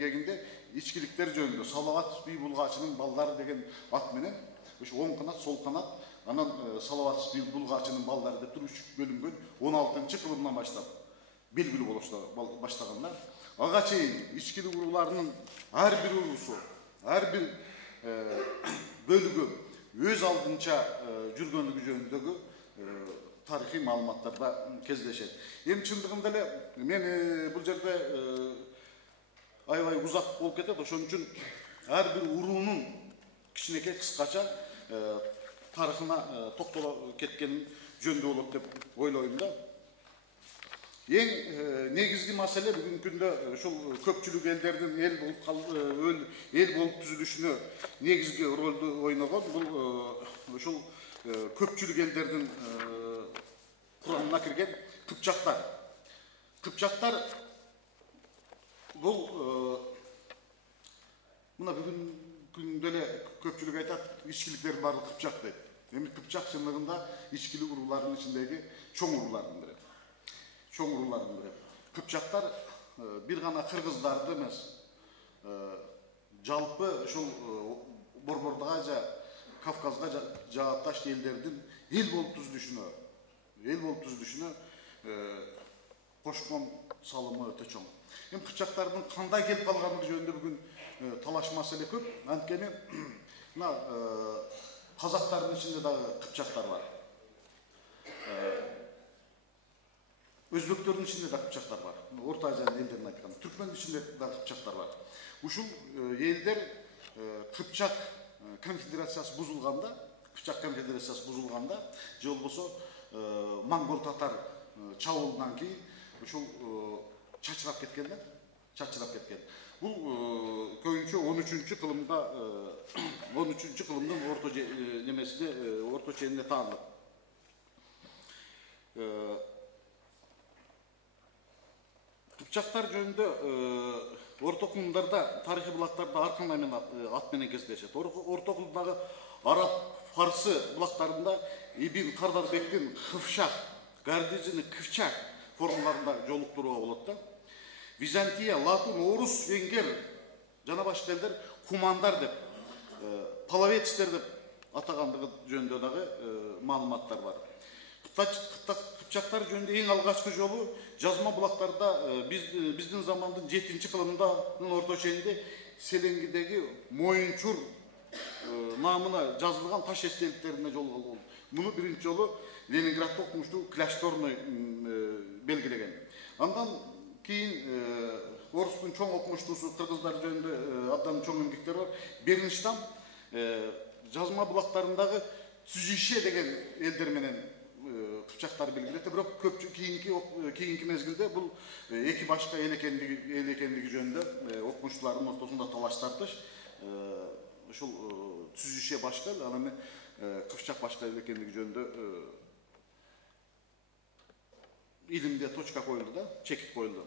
Кегинде ичкиликтер жөнүндө Салават би булгачынын балдары деген ат менен ушу оң канат, сол канат, анан Салават би булгачынын балдары деп туруп 3 бөлүнгөн 16-кылымдан баштап белгилүү боло баштагандар. Ага чейин ичкилик урууларынын ар бир уруусу, ар бир бөлүгү өз алдынча жүргөнлүгү жөнүндөгү тарыхый маалыматтарда кездешет. Эми чындыгында эле мен бул жерде аябай узак болуп кетет. Ошон үчүн ар бир уруунун кичинекей кыскача тарыхына токтоло кеткенин жөндүү болот деп ойлойм да. Эң негизги маселе бүгүнкү күндө ушул көпчүлүк элдердин эл болуп түзүлүшүнө негизги ролду ойногон бул ушул көпчүлүк элдердин курамына кирген кыпчактар. Кыпчактар бул мына бүгүнкү күндө эле көпчүлүк айтат, ичкиликтердин баары кыпчак дейт. Эми кыпчак чындыгында ичкилик урууларынын ичиндеги чоң уруулардын бири. Кыпчактар бир гана кыргыздарды эмес, жалпы ушул Борбордога жа Кавказга жаатташ элдердин эл болуп түзүлүшүнө кошкон салымы өтө чоң. Эми кыпчактардын кандай келип калгандыгы жөнүндө бүгүн талаш маселе көп. Анткени мына казактардын ичинде дагы кыпчактар бар. Өзбектөрдүн ичинде да кыпчактар бар. Орто Азиянын элдерин айтканда, түркмендин ичинде да кыпчактар бар. Ушул элдер Кыпчак конфедерациясы бузулганда, же болбосо монгол татар чабуулунан кийин ушул чачырап кеткен. Бул көбүнчө 13-кылымдын орто ченинде таанылат. Кыпчактар жөнүндө орто кылымдарда, тарыхый булактарда ар кандай ат менен кездешет. Орто кылымдагы араб, фарсы булактарында Ибн Кардарбектин Кыпчак, Гардизини Кыпчак формуларында жолуктурууга болот да. Византия, Латин, Орус, Венгер жана башка элдер кумандар деп, половецтер деп атагандыгы жөнүндө дагы маалыматтар бар. Кыпчактар жөнүндө эң алгачкы жолу жазма булактарда биздин замандын 7-кылымдын орто ченинде Селенгидеги Моюнчур намына жазылган таш эстеликтерине жолуга болду. Муну биринчи жолу Ленинградда окумуштуу Кляшторный белгилеген. Андан кийин орустун чоң окумуштуусу кыргыздар жөнүндө абдан чоң эмгектер бар. Бернштам жазма булактарындагы Цюзише деген элдер менен кыпчактар белгилет. Бирок кийинки мезгилде бул эки башка эл экендиги жөнүндө окумуштуулардын ортосунда талаш тартыш. Ушул Цюзише башка, анан Кыпчак башка эл экендиги жөнүндө илимде точка коюлду да, чекит коюлду.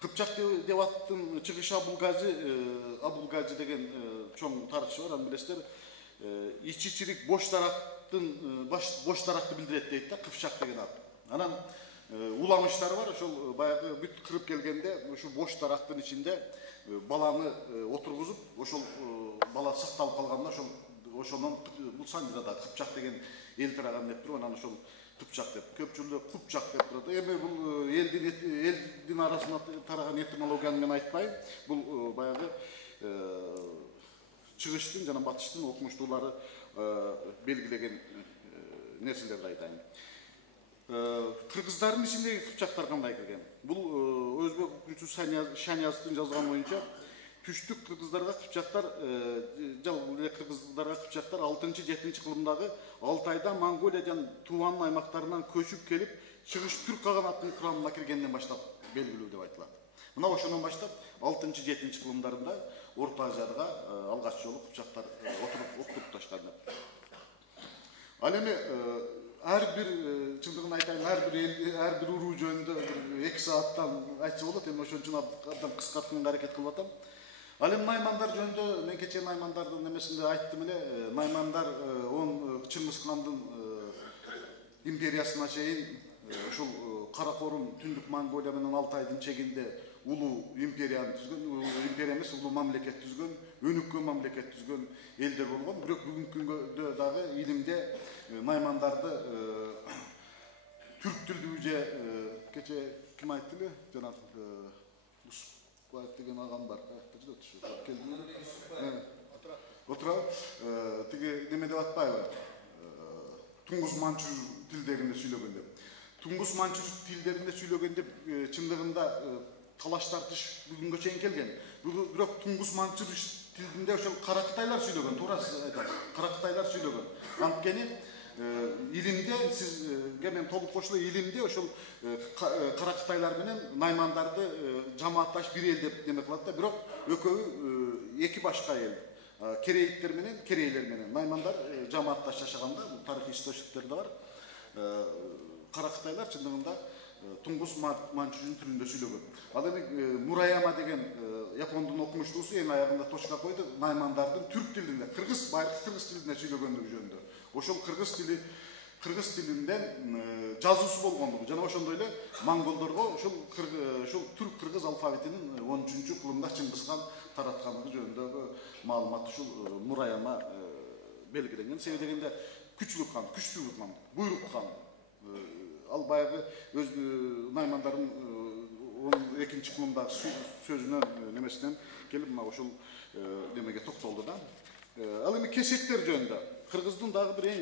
Кыпчак деп аттын чыгышы Абулгази деген чоң тарыхчы бар, аны билесиздер. Ичи-чирик бош таракты билдирет дейт да, Кыпчак деген ат. Анан уламыштары бар, ошол баягы бүт кырып келгенде ушу бош тарактын ичинде баланы отургузуп, ошол бала сакталып калганда ошонун бул Санжирада Кыпчак деген эл тараган деп туруп, анан ошол Кыпчак деп, көпчүлүгү Купчак деп турат. Эми бул элдин арасына тараган этимологияны мен айтпайм. Бул баягы чыгыштын жана батыштын окумуштуулары белгилеген нерселерди айтайын. Кыргыздардын ичиндеги кыпчактар кандай келген? Бул өзбек окуучусу Шанияздын жазганы боюнча түштүк кыргыздарга кыпчактар 6-7 кылымдагы Алтайда Монголиядан Туван аймактарынан көчүп келип, чыгыш түрк каганатынын курамына киргенден баштап белгилүү деп айтылат. Мына ошондон баштап 6-7 кылымдарында Орто Азияга алгач жолу кыпчактар окутуп таштанды. Ал эми ар бир чындыгын айтайын, ар бир уруу жөнүндө 2 сааттан айтса болот. Эми ошон үчүн абдан кыскартууга аракет кылып атам. Ал эми наймандар жөнүндө мен кечээ наймандардын немесинде айттым эле. Наймандар Чыңгыз хандын империясына чейин ушул Каракорун, Түндүк Монголия менен Алтайдын чегинде улуу империяны түзгөн, империя эмес, улуу мамлекет түзгөн, өнүккөн мамлекет түзгөн элдер болгон. Бирок бүгүнкү күндө дагы илимде наймандарды түрк тилдүү же кече ким айтты эле, жанагы Усупбаев деген агам бар. Отурабы тиги неме деп атпайбы? Туңгус манчур тилдеринде сүйлөгөн деп. Туңгус манчур тилдеринде сүйлөгөн деп чындыгында талаш тартыш бүгүнгө чейин келген. Бирок туңгус манчур тилинде ошол кара кытайлар сүйлөгөн, туура сиз айтасыз. Кара кытайлар сүйлөгөн. Анткени илимде сизге мен толук кошуло, илимде ошол кара кытайлар менен наймандарды жамаатташ бир эл деп неме кылат да, бирок экөө эки башка эл. Керейиттер менен, керейлер менен наймандар жамаатташ жашаганда, тарыхый источниктерде бар. Кара кытайлар чындыгында туңгус манчужун тилинде сүйлөгөн. Ал эми Мураяма деген Япондун окумуштуусу эң аягында точка койду, наймандардын түрк тилинде, кыргыз, байыркы кыргыз тилинде сүйлөгөндүгү жөнүндө. Ошол кыргыз тилинден жазуусу болгондугу жана ошондой эле монголдорго ошол түрк кыргыз алфавитинин 13-кылымда Чыңгыз хан тараткандыгы жөнүндөгү маалымат ушул Мураяма белгиленген. Себеби дегенде күчтүү хан, буйрук хан. Ал баягы өз наймандардын 12-кылымдагы сөзүнөн немесинен келип мына ошол немеге токтолду да. Ал эми кесектер жөнүндө кыргыздын дагы бир эң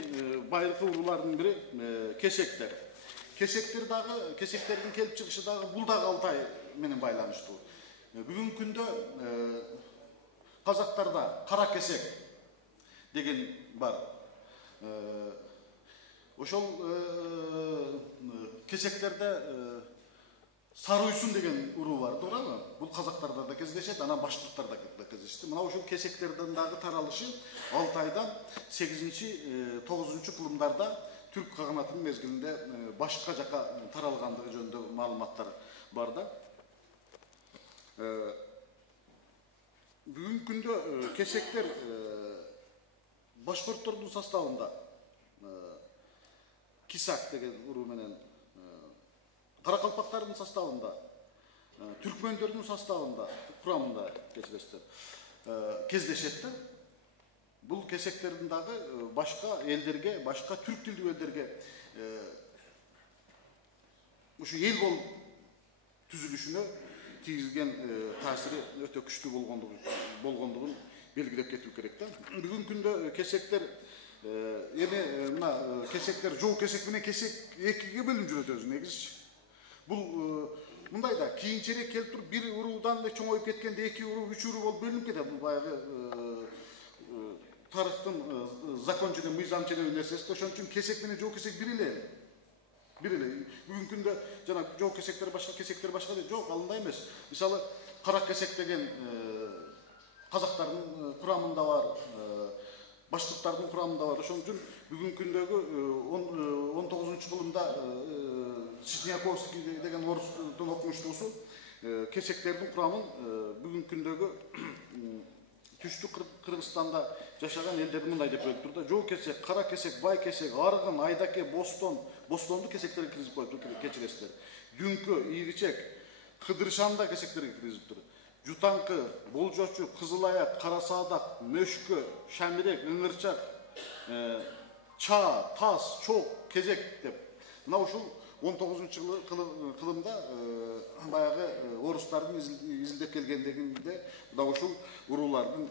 байыркы урууларынын бири кесектер. Кесектердин келип чыгышы дагы бул дагы Алтай менен байланыштуу. Бүгүнкү күндө казактарда кара кесек деген бар. Ошол кесектерде Сарыуйсун деген уруу бар, туурабы? Бул казактарда да кездешет, анан башкырттарда да кездешет. Мына ошол кесектердин дагы таралышы Алтайдан 8-9-кылымдарда түрк каганатынын мезгилинде башка жака таралгандыгы жөнүндө маалыматтар бар да. Бүгүнкү күндө кесектер башкорттордун составында Кисак деген уруу менен, каракалпактардын составында, түркмөндөрдүн составында, курамында кездешет да. Бул кесектердин дагы башка элдерге, башка түрк тилдүү элдерге ушу эл болуп түзүлүшүнө тийгизген таасири өтө күчтүү болгондугун белгилеп кетүү керек да. Бүгүнкү күндө кесектер эми мына кесектер жоо кесек менен кесек экиге бөлүнүп жүрөт өзү негизичи. Бул мындай да кийинчерээк келип туруп бир уруудан чоңоюп кеткенде 2 уруу, 3 уруу болуп бөлүнүп кетет. Бул баягы тарыхтын закон жана мыйзам жана нерсеси. Ошон үчүн кесек менен жоо кесек бир эле. Бүгүнкү күндө жана жоо кесектер башка деп жок, алындай эмес. Мисалы кара кесек деген казактардын курамында бар, башкырттардын курамында бар. Ошон үчүн бүгүнкү күндөгү 19-кылымда Сидняковский деген орустун окумуштуусу кесектердин курамын бүгүнкү күндөгү түштүк Кыргызстанда жашаган элдерди мындай деп бөлүп турду. Жоо кесек, кара кесек, бай кесек, аргын, айдаке, бостонду кесектерге киргизип коюптур, кечиресиздер. Дүңкө, ийричек, кыдыршанда кесектерге киргизиптир. Жутаңкы, болжочу, кызыл аяк, кара саадак, мөшкө, шамирек, ыңырчак, ча, тас, чок, кезек деп. Мына ушул 19-кылымда баягы орустардын изилдеп келгендигинде да ушул уруулардын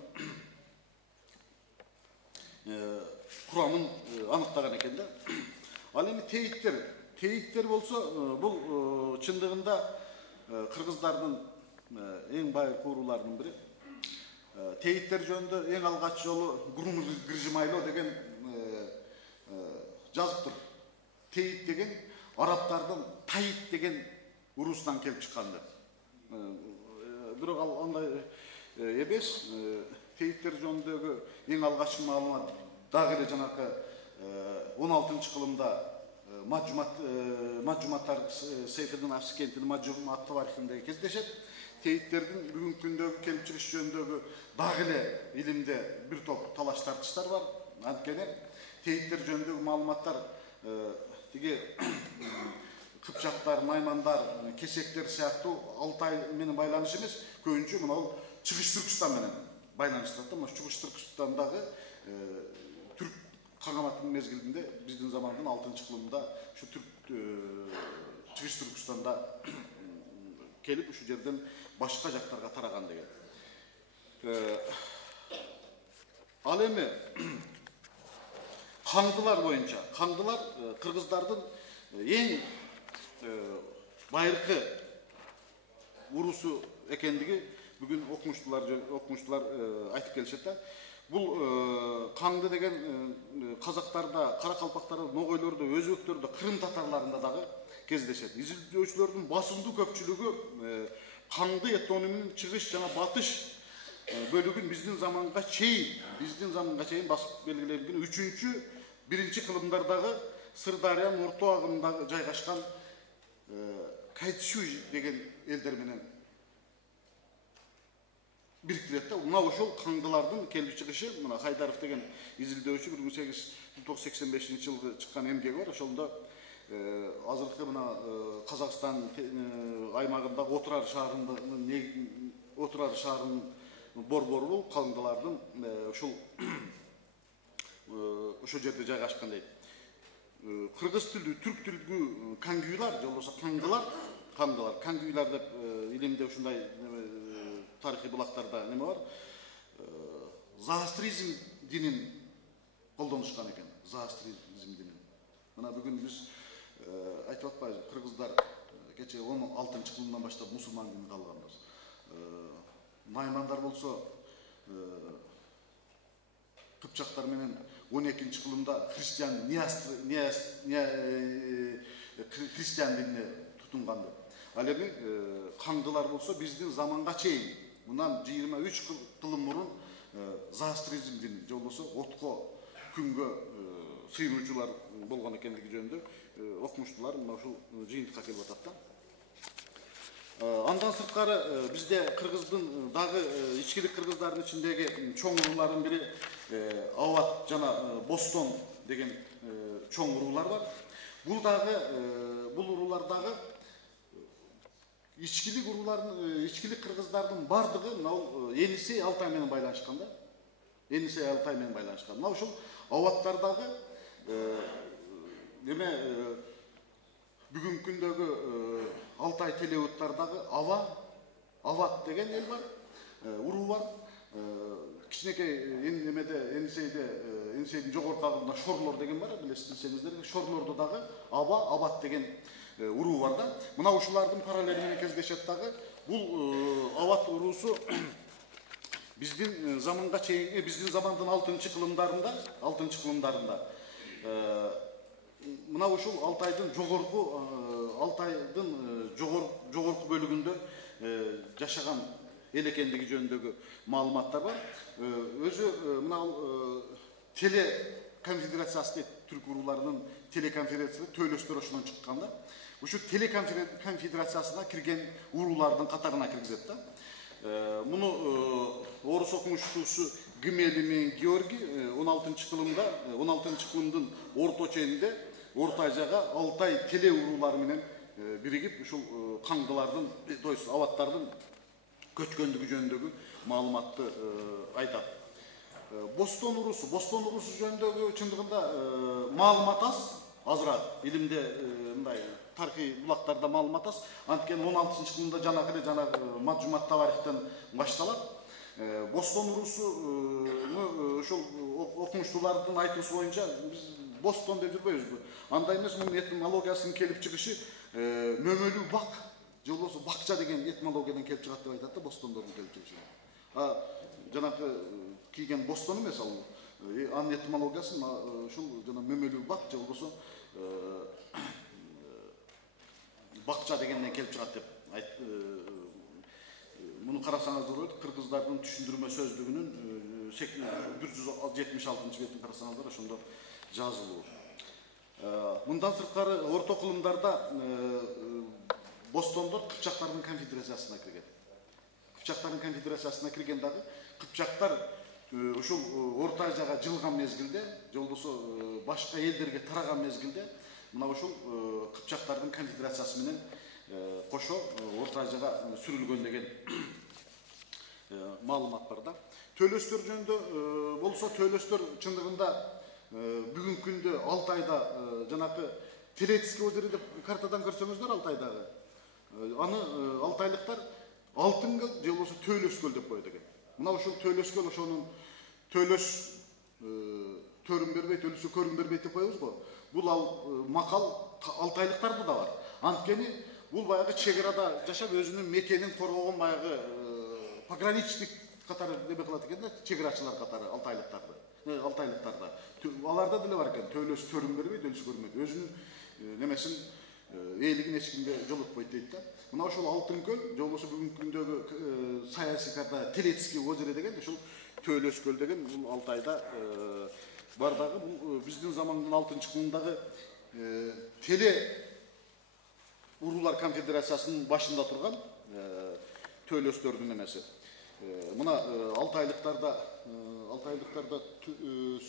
курамын аныктаган экен да. Ал эми тейиттер болсо бул чындыгында кыргыздардын эң байыркы урууларынын бири. Тейиттер жөнүндө эң алгач жолу Гурмур Гыржымайлоо деген жазыптыр. Тейит деген арабтардын Таит деген уруусунан келип чыккан деп. Бирок ал андай эмес. Тейиттер жөнүндөгү эң алгачкы маалымат дагы эле жанакы 16-кылымда Маджуматтар Сейфидин Афскентин Маджумат тарихинде кездешет. Тейиттердин бүгүнкү күндөгү келип чыгыш жөнүндөгү дагы эле илимде бир топ талаш тартыштар бар. Анткени тейиттер жөнүндөгү маалыматтар тиги Кыпчактар, наймандар, кесектер сыяктуу Алтай менен байланыш эмес, көбүнчө мына ал Чыгыш Түркүстан менен байланыштырат. Мына Чыгыш Түркүстандагы түрк кагаматынын мезгилинде биздин замандын 6-кылымында ушу Чыгыш Түркүстанда келип ушу жерден башка жактарга тараган деген. Ал эми каңдылар боюнча, каңдылар кыргыздардын эң байыркы урусу экендиги бүгүн окумуштуулар айтып келишет да. Бул каңды деген казактарда, каракалпактарда, ногойлордо, өзбектердо, Крым татарларында дагы кездешет. Изилдөөчүлөрдүн басымдуу көпчүлүгү каңды этнониминин чыгыш жана батыш бөлүгүн биздин заманга чейин басып белгиленген 3-1 кылымдардагы Сырдарыянын орто агымында жайгашкан Кайтшуй деген элдер менен бириктирет да. Мына ошол каңдылардын келип чыгышы, мына Хайдаров деген изилдөөчү 1885 жылы чыккан эмгеги бар. Ошондо азыркы мына Казакстан аймагындагы Отырар шаарынын борбору каңдылардын ошол жерде жайгашкан дейт. Кыргыз тилдүү, түрк тилдүү каңгүйлар, же болбосо каңгүйлар деп илимде ушундай тарыхый булактарда неме бар? Заастризм динин колдонушкан экен. Заастризм динин. Мына бүгүн биз айтып атпайбызбы, кыргыздар кече 16-кылымдан баштап мусулман динин калганбыз. Наймандар болсо Кыпчактар менен 12-кылымда христиан динине тутунган деп. Ал эми каңдылар болсо биздин заманга чейин, мындан 23 кылым мурун заастризм дини, же болбосо отко, күнгө сыйынуучулар болгон экендиги жөнүндө окумуштуулар мына ушул жыйынтыкка келип атат да. Андан сырткары бизде кыргыздын дагы ичкилик кыргыздардын ичиндеги чоң уруулардын бири Ават жана Бостон деген чоң уруулар бар. Бул уруулар дагы ичкилик кыргыздардын бардыгы мына Енисей Алтай менен байланышкан да. Енисей Алтай менен байланышкан. Мына ушул Аваттар дагы бүгүнкү күндөгү Алтай Телеуттардагы Ават деген эл бар, уруу бар. Кичинекей Енисейдин жогорку агымында Шорлор деген бар, билесиңиздер. Шорлордо дагы Ават деген уруу бар да. Мына ушулардын параллели менен кездешет дагы. Бул Ават уруусу биздин заманга чейин, биздин замандын 6-кылымдарында мына ушул Алтайдын жогорку бөлүгүндө жашаган эл экендиги жөнүндөгү маалыматтар бар. Өзү мына телеконфедерациясы дейт, түрк урууларынын телеконфедерациясы Төлөстөр ошондон чыккан да. Ушу телеконфедерациясына кирген уруулардын катарына киргизет да. Муну орус окумуштуусу Гмелин Георгий 16-кылымдын орто ченинде Орто Азияга Алтай теле уруулары менен биригип ушул каңдылардын, Аваттардын көчкөндүгү жөнүндөгү маалыматты айтат. Бостон уруусу жөнүндөгү чындыгында маалымат азыраак, илимде мындай тарыхый булактарда маалымат аз. Анткени 16-кылымда жанагы Маджумат Таварихтен башталат. Бостон уруусуну ошол окумуштуулардын айтуусу боюнча биз Бостон деп жүрбөйбүзбү? Андай эмес, мунун этимологиясынын келип чыгышы мөмөлүү бак, же болбосо бакча деген этимологиядан келип чыгат деп айтат да, Бостондордун келип чыгышы. Жанагы кийген Бостон эмес ал. Анын этимологиясы ушул жана мөмөлүү бак, же болбосо бакча дегенден келип чыгат деп муну карасаңыздар болот, кыргыздардын түшүндүрмө сөздүгүнүн 176 бетин карасаңыздар ошондо жазылуу. Мындан сырткары орто кылымдарда Бостондор Кыпчактардын конфедерациясына кирген. Кыпчактардын конфедерациясына кирген дагы Кыпчактар ушул Орто Азияга жылган мезгилде, же болбосо башка элдерге тараган мезгилде мына ушул кыпчактардын конфедерациясы менен кошо Орто Азияга сүрүлгөн деген маалымат бар да. Төлөстөр жөнүндө болсо, төлөстөр чындыгында бүгүнкү күндө Алтайда жанакы Телецкий озеро деп картадан көрсөңүздөр Алтайдагы. Аны алтайлыктар Алтын көл же болбосо Төлөс көл деп коет экен. Мына ушул Төлөс көл ошонун Төлөс төрүн бербейт, өлүсү көрүн бербейт деп коебуз го. Бул макал алтайлыктарда да бар. Анткени бул баягы чек-арада жашап өзүнүн мекенин коргогон баягы пограничник катары неме кылат экен да, чек-арачылар катары алтайлыктарда. Аларда деле бар экен, Төлөс төрүн бербейт, өлүсү көрбөйт. Өзүнүн немесин ээлигин эч кимге жолотпойт дейт да. Мына ошол Алтын көл, же болбосо бүгүнкү күндөгү саясий карта Телецкий озеро деген ушул Төлөс көл деген бул Алтайда бар дагы. Бул биздин замандын 6-кылымдагы Теле уруулар конфедерациясынын башында турган Төлөстөрдүн немеси. Мына алтайлыктарда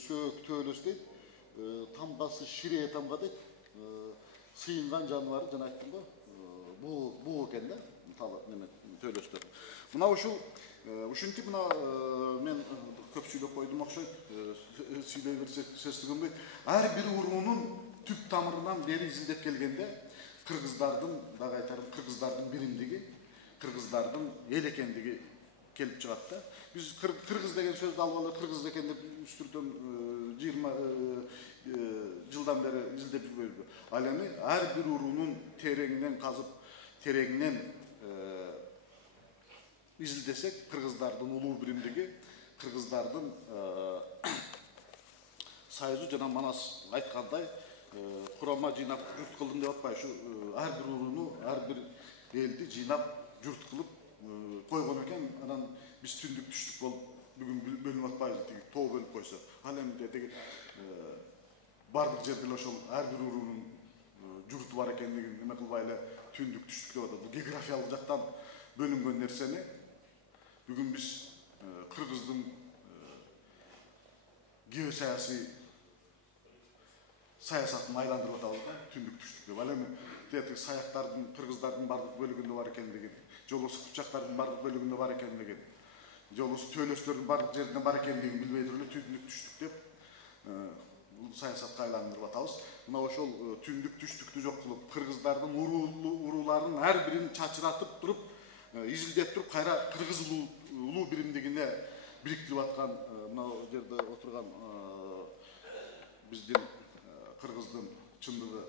Сөк Төлөс дейт, тамгасы Ширее тамга дейт, сыйынган жаныбары жана айттым го, буу экен да, мисалы неме Төлөстөр. Мына ушинтип мына мен көп сүйлөп койдум окшойт, сүйлөй берсек сөз түгөнбөйт. Ар бир уруунун түп тамырынан бери изилдеп келгенде кыргыздардын, дагы айтарым, кыргыздардын биримдиги, кыргыздардын эл экендиги келип чыгат да. Биз кыргыз деген сөздү алгалы, кыргыз экен деп үстүртөн 20 жылдан бери изилдеп жүрбөйбү. Ал эми ар бир уруунун тереңинен казып, тереңинен изилдесек, кыргыздардын улуу биримдиги, кыргыздардын союзу жана Манас айткандай курама жыйнап журт кылдым деп атпайбы, ушу ар бир урууну, ар бир элди жыйнап журт кылып койгон экен. Анан биз түндүк түштүк болуп бүгүн бөлүнүп атпайбыз, тиги тоо бөлүп койсо. Ал эми деги бардык жерде ошол ар бир уруунун журту бар экендигин эме кылбай эле түндүк түштүк деп атат. Бул географиялык жактан бөлүнгөн нерсени бүгүн биз кыргыздын геосаясий саясатын айландырып атабыз да, түндүк түштүк деп. Ал эми саяктардын, кыргыздардын бардык бөлүгүндө бар экендигин, же болбосо кыпчактардын бардык бөлүгүндө бар экендигин, же болбосо Төлөстөрдүн бардык жеринде бар экендигин билбей туруп эле түндүк түштүк деп бул саясатка айландырып атабыз. Мына ошол түндүк түштүктү жок кылып, кыргыздардын урууларын ар бирин чачыратып туруп, изилдеп туруп, кайра кыргыз улуу биримдигине бириктирип аткан мына жерде отурган биздин кыргыздын чындыгы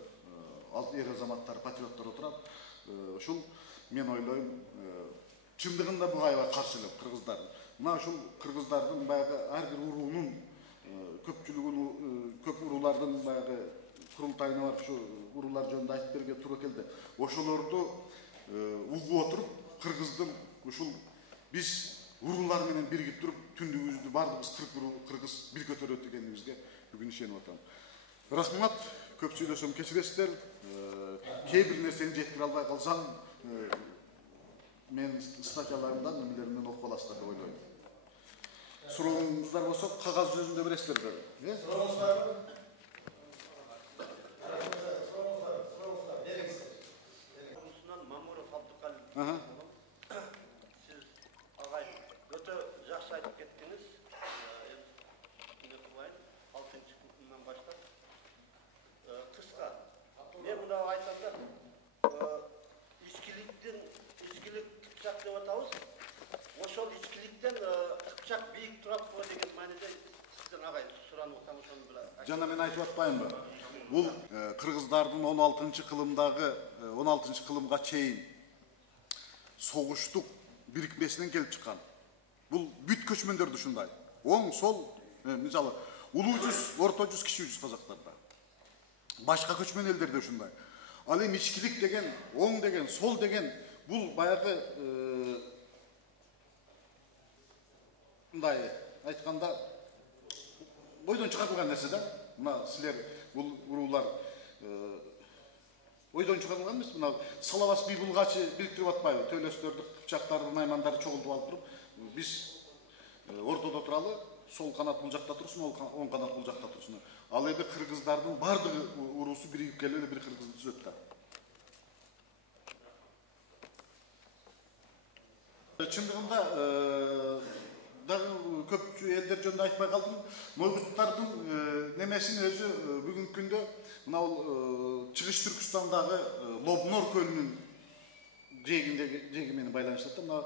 эр азаматтар, патриоттор отурат. Ушул мен ойлойм, чындыгында буга аябай каршылык кыргыздардын. Мына ушул кыргыздардын баягы ар бир уруунун көпчүлүгүн, көп уруулардын баягы курултайына барып ушу уруулар жөнүндө айтып берге туура келди. Ошолорду угуп отуруп, кыргыздын ушул биз уруулар менен биригип туруп, түндүгүбүздү бардыгыбыз кыргыз бир көтөрөт экенибизге бүгүн ишенип атам. Рахмат, көп сүйлөсөм кечиресиздер. Кээ бир нерсени жеткире албай калсам, мен статьяларымдан немелеримден окуп аласыздар деп ойлойм. Сурооңуздар болсо кагаз жүзүндө бересиздер да. Siz ağay götü жақсы айтып kеттiniz. Altıncı kısmından başlar. Kıska. Ben buna aytamda içkilik Kıpçak деп атабыз. Ошол içkilikten Kıpçak бийик турат го деген маанide сизден агай суранып атам, ошону бир айтып. Жана мен айтып атпаймынбы? Бул кыргыздардын 16-кылымдагы 16-кылымга чейин согуштук бирикмесинен келип чыккан. Бул бүт көчмөндөрдү ушундай. Оң, сол, мисалы, улуу жүз, орто жүз, кичи жүз казактарда. Башка көчмөн элдерде ушундай. Ал эми ичкилик деген, оң деген, сол деген бул баягы мындай айтканда ойдон чыгарылган нерсе да. Мына силер бул уруулар ойдон чыгарылган эмес. Мына Салабас би булгачы бириктирип атпайбы? Төлөстөрдү, кыпчактарды, наймандарды чогултуп алып туруп, биз ортодо туралы, сол канат бул жакта турсун, оң канат бул жакта турсун. Ал эми кыргыздардын бардыгы уруусу биригип келип эле бир кыргызды түзөт да. Чындыгында дагы көп элдер жөнүндө айтпай калдым. Мойгуттардын немесин өзү бүгүнкү күндө мына Чыгыш Түркүстандагы Лобнор көлүнүн жээги менен байланыштырат. Мына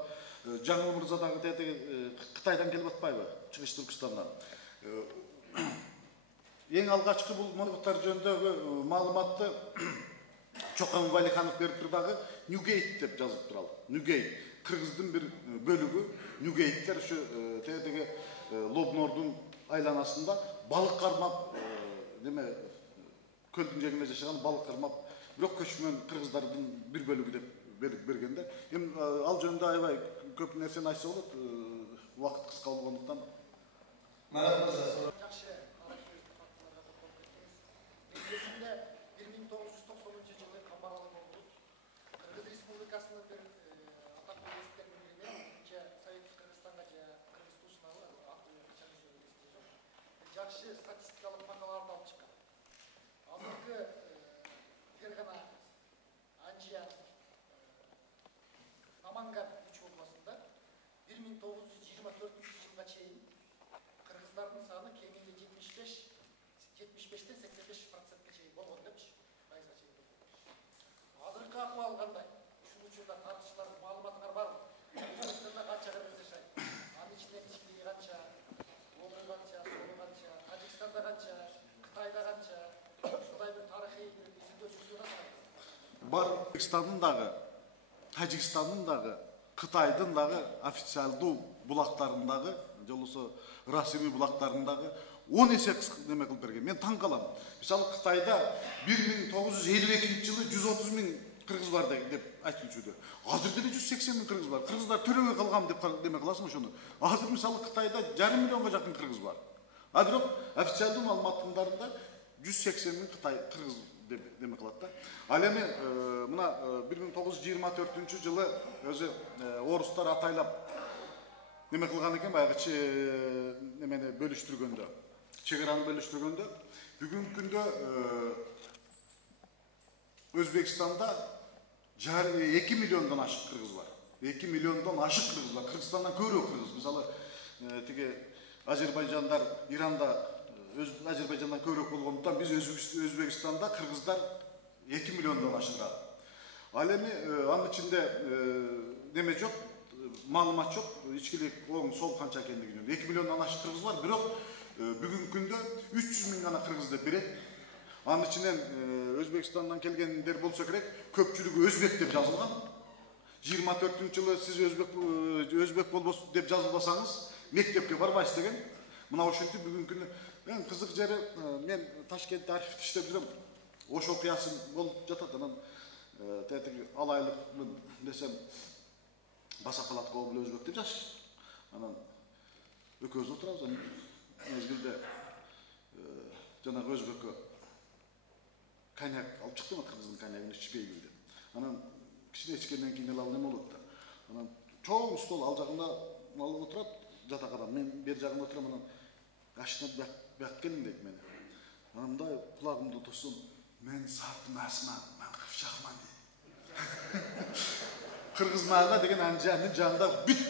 Жаңыл мырза дагы Кытайдан келип атпайбы? Чыгыш Түркүстандан. Эң алгачкы бул мойгуттар жөнүндөгү маалыматты Чокан Валиханов берип турдагы Нюгейт деп жазып туралы. Нюгейт. Кыргыздын бир бөлүгү Нюгейттер ушу тегеги Лобнордун айланасында балык кармап неме көлдүн жээгинде жашаган балык кармап бирок көчмөн кыргыздардын бир бөлүгү деп берип бергенде. Эми ал жөнүндө аябай көп нерсени айтса болот. Убакыт кыска болгондуктан. Жакшы. 1990 жылы Камбаралы болду. Кыргыз Республикасынын бир атактуу гезиттеринин бирине же Совет Кыргызстанга же Кыргыз туушуна жакшы статистикалык макалаларды алып чыккан. Азыркы Фергана, Анжиян, Наманган үч областында 1924 жылга чейин кыргыздардын саны кеминде 75-тен 85%ке чейин болгон депчи. Азыркы акыбал кандай? Ушул учурда тарыхчылардын маалыматы барбы? Өзбекстанда канча кыргыз жашайт? Анын ичинде кичинеги канча, оңу канча, солу канча, Тажикстанда канча, Кытайда канча? Ушундай бир тарыхый изилдөөчүсү бар. Өзбекстандын дагы, Тажикстандын дагы, Кытайдын дагы официалдуу булактарындагы, же болбосо расмий булактарындагы 10 эсе неме кылып берген. Мен таң калам. Мисалы Кытайда 1952 жылы 130 миң кыргыз бар деп айтылчу. Азыр деле 180 миң кыргыз бар. Кыргыздар төрөбөй калган деп неме кыласың ошону. Азыр мисалы Кытайда 5 миллионго жакын кыргыз бар. А бирок официалдуу маалыматтарында 180 миң Кытай кыргыз деп неме кылат да. Ал эми мына 1924 жылы өзү орустар атайлап неме кылган экен, баягы немени бөлүштүргөндө, чек араны бөлүштүргөндө бүгүнкү күндө Өзбекстанда 2 миллиондон ашык кыргыз бар. 2 миллиондон ашык кыргыз бар. Кыргызстандан көбүрөөк кыргыз. Мисалы тиги Азербайжандар, Иранда Азербайжандан көбүрөөк болгондуктан биз Өзбекстанда кыргыздар 2 миллиондон ашыгат. Ал эми анын ичинде неме жок, маалымат жок, ичкилик оң сол канча экендигин. 2 миллиондон ашык кыргыз бар, бирок бүгүнкү күндө 300 миң гана кыргыз деп берет. Анын ичинен Өзбекстандан келгендер болсо керек, көпчүлүгү өзбек деп жазылган. 24-жылы сиз өзбек болбосуз деп жазылбасаңыз, мектепке барбайсыз деген. Мына ошентип бүгүнкү күндө эң кызык жери, мен Ташкентте архивде иштеп жүрөм. Ош окуясы болуп жатат, анан тетиги алайлыкмын десем, Басакалат кобул өзбек деп жаш. Анан экөөбүз отурабыз, мезгилде жанагы өзбеккө коньяк алып чыктым, кыргыздын коньягын ичпейби деп. Анан кичине ичкенден кийин ал неме болот да. Анан чоң стол ал жагында алып отурат, жатак адам. Мен бер жагында отурам, анан ашына бак келин дейт мени. Анан мындай кулагымды тосум, мен Сартын Асман, мен Кыпчакман дейт. Кыргыз мага деген Анжанын жанында бүт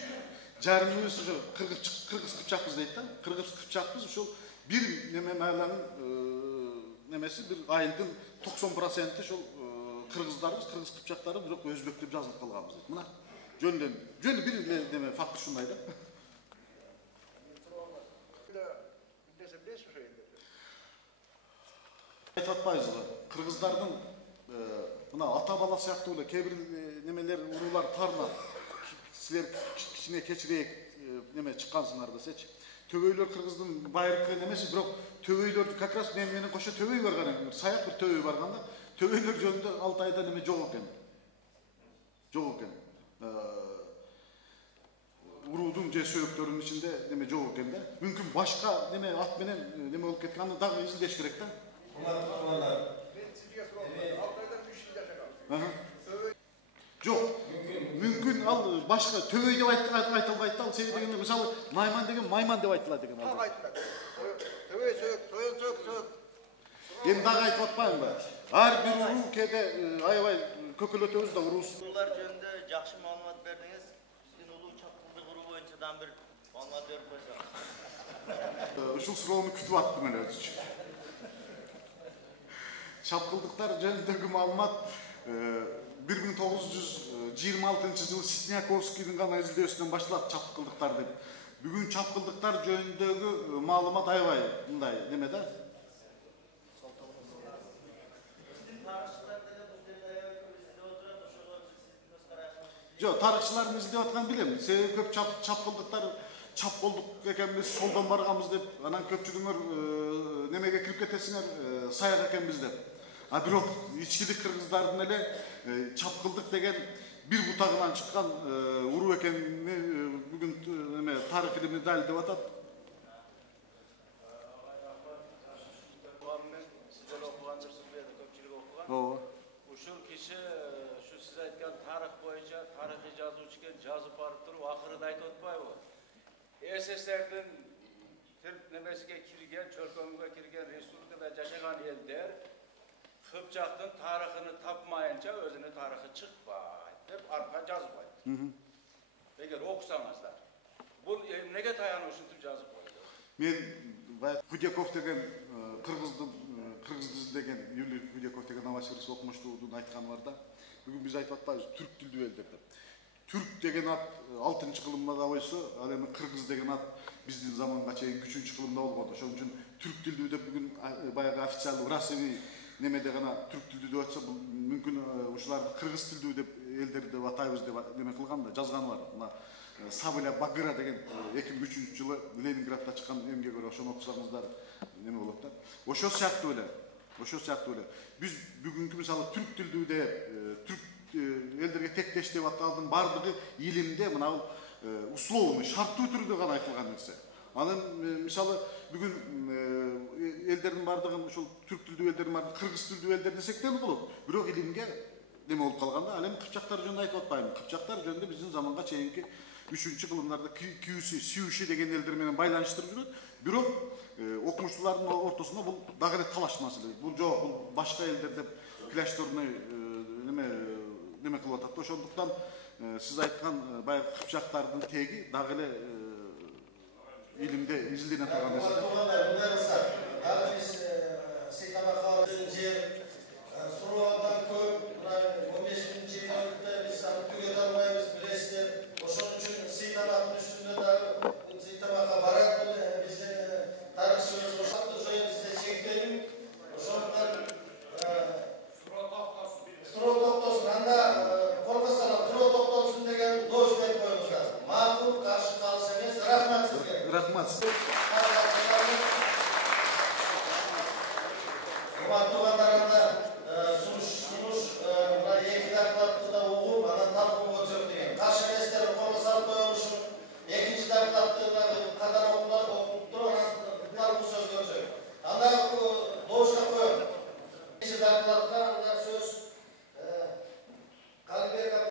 жарымыбыз ошо кыргыз кыпчакпыз дейт да. Кыргыз кыпчакпыз, ошол бир неме майланын немеси бир айылдын 90% ошол кыргыздарбыз, кыргыз кыпчактары, бирок өзбек деп жазылып калганбыз дейт. Мына жөн бир неме факт ушундай да. Айтып атпайбызбы? Кыргыздардын мына ата бала сыяктуу эле кээ бир немелер, уруулар тарнап, силер кичине кечирээк неме чыккансыңар десечи. Төбөйлөр кыргыздын байыркы немеси, бирок төбөйлөрдү как раз мен менен кошо төбөй барган экен. Саяк бир төбөй барганда, төбөйлөр жөнүндө Алтайда неме жок экен. Жок экен. Уруудун же сөөктөрүнүн ичинде неме жок экен да. Мүмкүн башка неме ат менен неме болуп кеткен, аны дагы изилдеш керек да. Жок, мүмкүн ал башка төбөй деп айтылбайт, ал себеби дегенде мисалы найман деген майман деп айтылат деген. Так айтылат. Төбөй сөк, тоен сөк. Эми дагы айтып атпаймынбы? Ар бир уруу кээде аябай көкөлөтөбүз да уруус. Улар жөнүндө жакшы маалымат бердиңиз. Биздин улуу чапкылдык уруу боюнча дагы бир маалымат берип койсоңуз. Ушул суроону күтүп аттым эле өзүчө. Чапкылдыктар жөнүндөгү маалымат 1926 жылы Ситняковскийдин гана изилдөөсүнөн башталат чапкылдыктар деп. Бүгүн чапкылдыктар жөнүндөгү маалымат аябай мындай неме да. Жок, тарыхчылардын изилдеп атканын билем. Себеби көп чапкылдыктар чапколдук экенбиз, солдон барганбыз деп, анан көпчүлүңөр немеге кирип кетесиңер, саяк экенбиз деп. А бирок ичкилик кыргыздардын эле чапкылдык деген бир бутагынан чыккан уруу экенин бүгүн неме тарых илими далилдеп атат. Сиздер окугандырсыз беди, көпчүлүк окуган. Ооба. Ушул киши ушу сиз айткан тарых боюнча тарыхый жазуучу экен, жазып барып туруп акырын айтып атпайбы? СССРдин немесиге кирген, чөлкөмгө кирген, республикада жашаган элдер Кыпчактын тарыхын тапмайынча өзүнүн тарыхы чыкпайт деп арка жазбайт. Эгер окусаңыздар, бул эмнеге таянып ушинтип жазып койду? Мен Худяков деген кыргызды изилдеген Юрий Худяков деген новосибирск окумуштуудун айтканы бар да. Бүгүн биз айтып атпайбыз түрк тилдүү элдер деп. Түрк деген ат 6-кылымда койсо, ал эми кыргыз деген ат биздин заманга чейин 3-кылымда болгон. Ошон үчүн түрк тилдүү деп бүгүн баягы официалдуу расмий немеде гана түрк тилдүү деп атса, бул мүмкүн ушуларды кыргыз тилдүү деп элдер деп атайбыз деп неме кылган да, жазганы бар. Мына Сабыля Багыра деген 2003 жылы Ленинградда чыккан эмге көрө ошону окусаңыздар неме болот да. Ошо сыяктуу эле. Биз бүгүнкү мисалы түрк тилдүү деп, түрк элдерге тектеш деп аталган бардыгы илимде мына условный, шарттуу түрдө гана айтылган нерсе. Анын мисалы бүгүн элдердин бардыгын ушул түрк тилдүү элдердин бардыгы кыргыз тилдүү элдер десек деле болот. Бирок илимге неме болуп калганда, ал эми кыпчактар жөнүндө айтып атпаймын. Кыпчактар жөнүндө биздин заманга чейинки 3-кылымдарда Күйүсү деген элдер менен байланыштырып жүрөт. Бирок окумуштуулардын ортосунда бул дагы эле талаш маселе. Бул жок, бул башка элдер деп кляшторный неме кылып атат. Ошондуктан сиз айткан баягы кыпчактардын теги дагы эле илимде изилдене турган нерсе. Рахмат.